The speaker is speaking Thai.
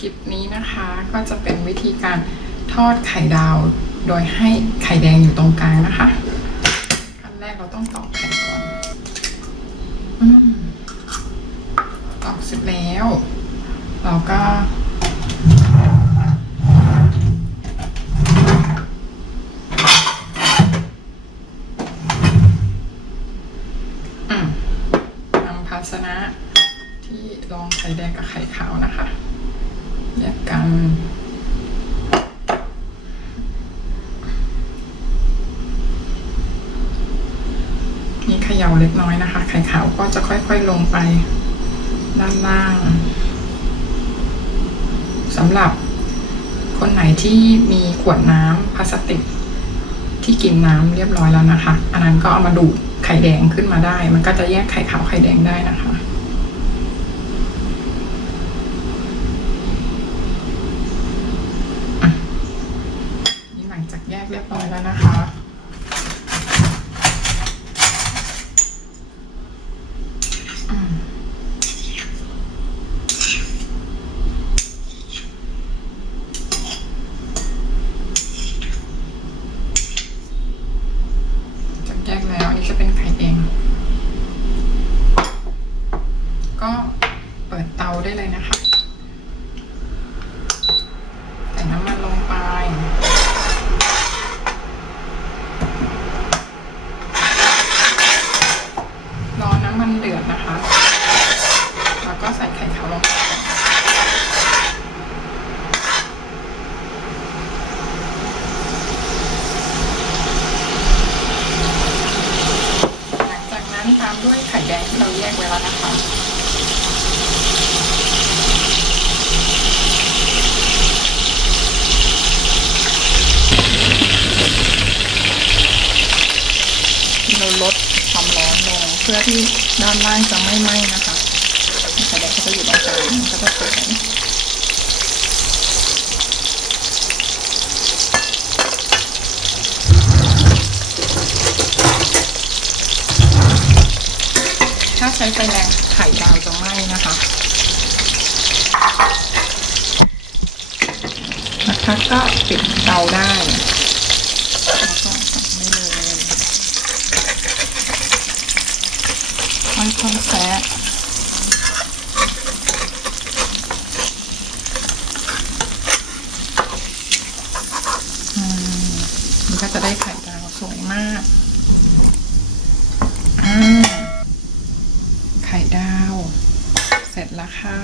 คลิปนี้นะคะ ก็จะเป็นวิธีการทอดไข่ดาว โดยให้ไข่แดงอยู่ตรงกลางนะคะขั้นแรกเราต้องตอกไข่ก่อนอตอกเสร็จแล้ว เราก็นำภาชนะที่รองไข่แดงกับไข่ขาวนะคะ แยกกันนี่เขย่าเล็กน้อยนะคะ ไข่ขาวก็จะค่อยๆลงไปด้านล่างสำหรับคนไหนที่มีขวดน้ำพลาสติก ที่กินน้ำเรียบร้อยแล้วนะคะ อันนั้นก็เอามาดูดไข่แดงขึ้นมาได้ มันก็จะแยกไข่ขาวไข่แดงได้นะคะ อะนี่หลังจากแยก เรียบร้อยแล้วนะคะ อืมจากแยกแล้วอันนี้จะเป็นไข่แดง ก็เปิดเตาได้เลยนะคะ ใส่น้ำมันลงไป รอน้ำมันเดือดนะคะ แล้วก็ใส่ไข่ขาวลงไปหลังจากนั้นตามด้วยไข่แดงที่เราแยกไว้แล้วนะคะเราลดความร้อนลงเพื่อที่ด้านล่างจะไม่ไหม้นะคะไข่แดงเขาจะอยู่ตรงกลางก็จะสวยถ้าใช้ ไฟแรงไข่ดาวจะไหม้นะคะนะคะก็ปิดเตาได้แล้วก็ตัดไม่เลยค่อยๆแซะอืมมันก็จะได้ไข่ดาวสวยมากอ่า ไข่ดาว เสร็จแล้วค่ะ